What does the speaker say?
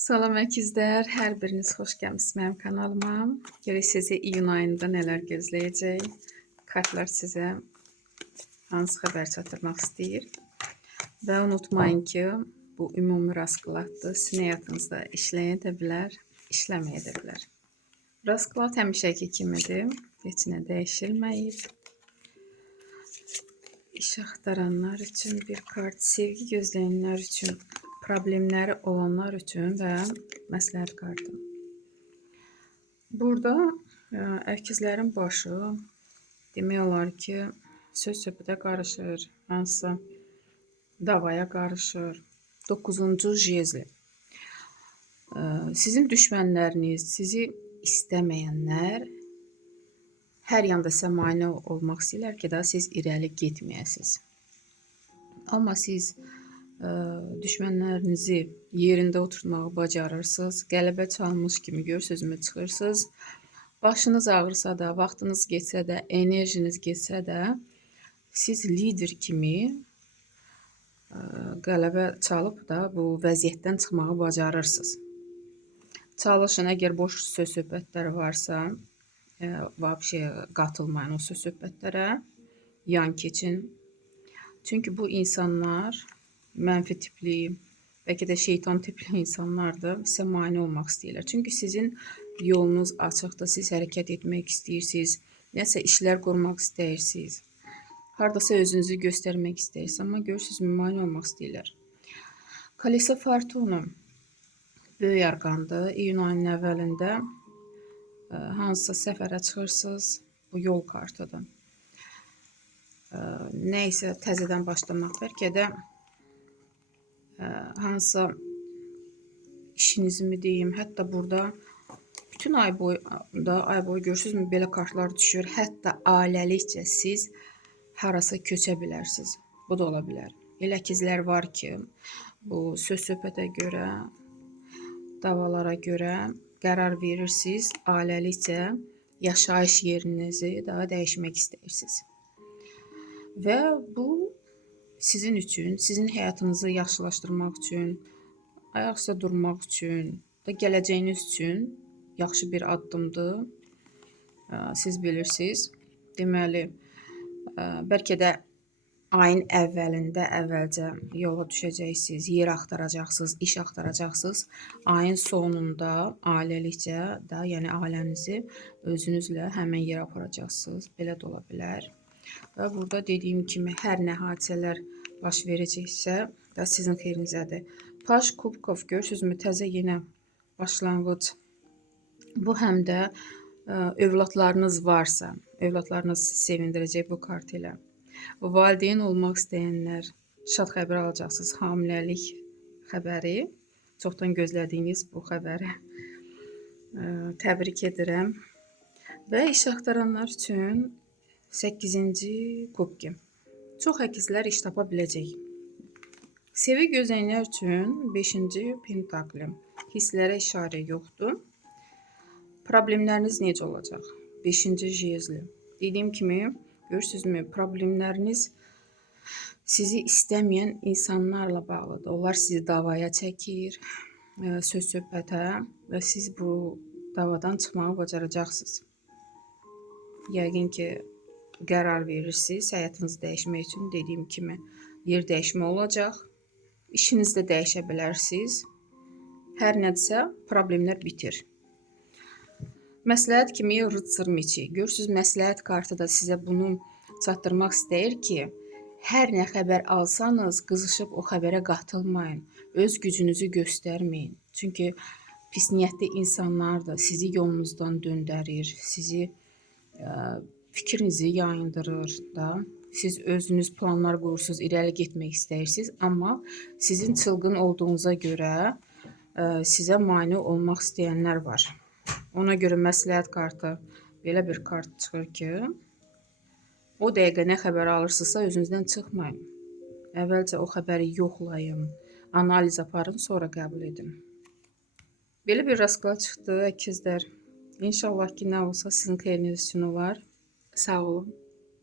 Salam əkizlər, hər biriniz xoş gəlmisiniz mənim kanalıma. Görək sizi iyun ayında nələr gözləyəcək. Kartlar sizə hansı xəbər çatdırmaq istəyir. Və unutmayın ki, bu ümumi raskladdır. Sizin həyatınızda işləyə də bilər, işləməyə də bilər. Rasklad həmişəki kimidir, heç nə dəyişilməyib. İş axtaranlar üçün bir kart, sevgi gözləyənlər üçün, problemləri olanlar üçün və məsləhət kartı. Burada əkizlərin başı demək olar ki, söz-söhbətə qarışır, hansısa davaya qarışır. 9-cu jezli. Sizin düşmənləriniz, sizi istəməyənlər hər yanda sizə mane olmaq istəyirlər ki, da siz irəli getməyəsiniz. Amma siz düşmənlərinizi yerində oturtmağı bacarırsınız. Qələbə çalmış kimi sözümə çıxırsınız. Başınız ağrısa da, vaxtınız getsə də, enerjiniz getsə də, siz lider kimi qələbə çalıb da bu vəziyyətdən çıxmağı bacarırsınız. Çalışın, əgər boş söz-söhbətlər varsa, vəbşə qatılmayın o söz-söhbətlərə, yan keçin. Çünki bu insanlar mənfi tipli, bəlkə də şeytan tipli insanlardır, sizə mane olmaq istəyirlər. Çünki sizin yolunuz açıqdır, siz hərəkət etmək istəyirsiniz, nəsə işlər qurmaq istəyirsiniz, hardasa özünüzü göstərmək istəyirsiniz, amma görürsünüz, mane olmaq istəyirlər. Kolesa Fortuna böyük arqandır, iyun ayının əvvəlində hansısa səfərə çıxırsınız, bu yol kartıdır. Nə isə təzədən başlamaq, bəlkə də hansısa işinizmi deyim, hətta burada bütün ay boyu görürsünüzmü, belə kartlar düşür. Hətta ailəlikcə siz harasa köçə bilərsiniz. Bu da ola bilər. Elə əkizlər var ki, bu söz-söhbətə görə, davalara görə qərar verirsiniz, ailəlikcə yaşayış yerinizi daha dəyişmək istəyirsiniz. Və bu sizin üçün, sizin həyatınızı yaxşılaşdırmaq üçün, ayaq üstə durmaq üçün, da gələcəyiniz üçün yaxşı bir addımdır. Siz bilirsiniz. Deməli, bəlkə də ayın əvvəlində əvvəlcə yola düşəcəksiniz, yer axtaracaqsınız, iş axtaracaqsınız. Ayın sonunda ailəlikcə də, yəni ailənizi özünüzlə həmin yerə aparacaqsınız. Belə də ola bilər. Və burada dediyim kimi hər nə hadisələr baş verəcəksə da sizin xeyrinizədir. Paş kubkov görürsünüzmü, təzə yenə başlanğıc. Bu həm də övladlarınız varsa, övladlarınız sevindirəcək bu kart ilə. Valideyn olmaq istəyənlər şad xəbər alacaqsınız, hamiləlik xəbəri. Çoxdan gözlədiyiniz bu xəbəri təbrik edirəm. Və iş axtaranlar üçün 8-ci kubki. Çox əkizlər iş tapa biləcək. Sevgi gözləyənlər üçün 5-ci pentakli. Hisslərə işarə yoxdur. Problemləriniz necə olacaq? 5-ci jezli. Dediyim kimi, görürsünüzmü, problemləriniz sizi istəməyən insanlarla bağlıdır. Onlar sizi davaya çəkir, söz-söhbətə və siz bu davadan çıxmağı bacaracaqsınız. Yəqin ki, qərar verirsiniz həyatınızı dəyişmək üçün. Dediyim kimi, yer dəyişmə olacaq. İşinizdə dəyişə bilərsiniz. Hər nədirsə, problemlər bitir. Məsləhət kimi rıtsır meçi. Görürsünüz, məsləhət kartı da sizə bunu çatdırmaq istəyir ki, hər nə xəbər alsanız, qızışıb o xəbərə qatılmayın. Öz gücünüzü göstərməyin. Çünki pis niyyətli insanlar da sizi yolunuzdan döndərir, sizi fikrinizi yayındırır da. Siz özünüz planlar qurursunuz, irəli getmək istəyirsiniz, amma sizin çılğın olduğunuza görə sizə mane olmaq istəyənlər var. Ona görə məsləhət kartı belə bir kart çıxır ki, o dəqiqə nə xəbər alırsınızsa özünüzdən çıxmayın. Əvvəlcə o xəbəri yoxlayın, analiz aparın, sonra qəbul edin. Belə bir rasklad çıxdı əkizlər. İnşallah ki, nə olsa sizin xeyriniz üçün olar. Sağ olun.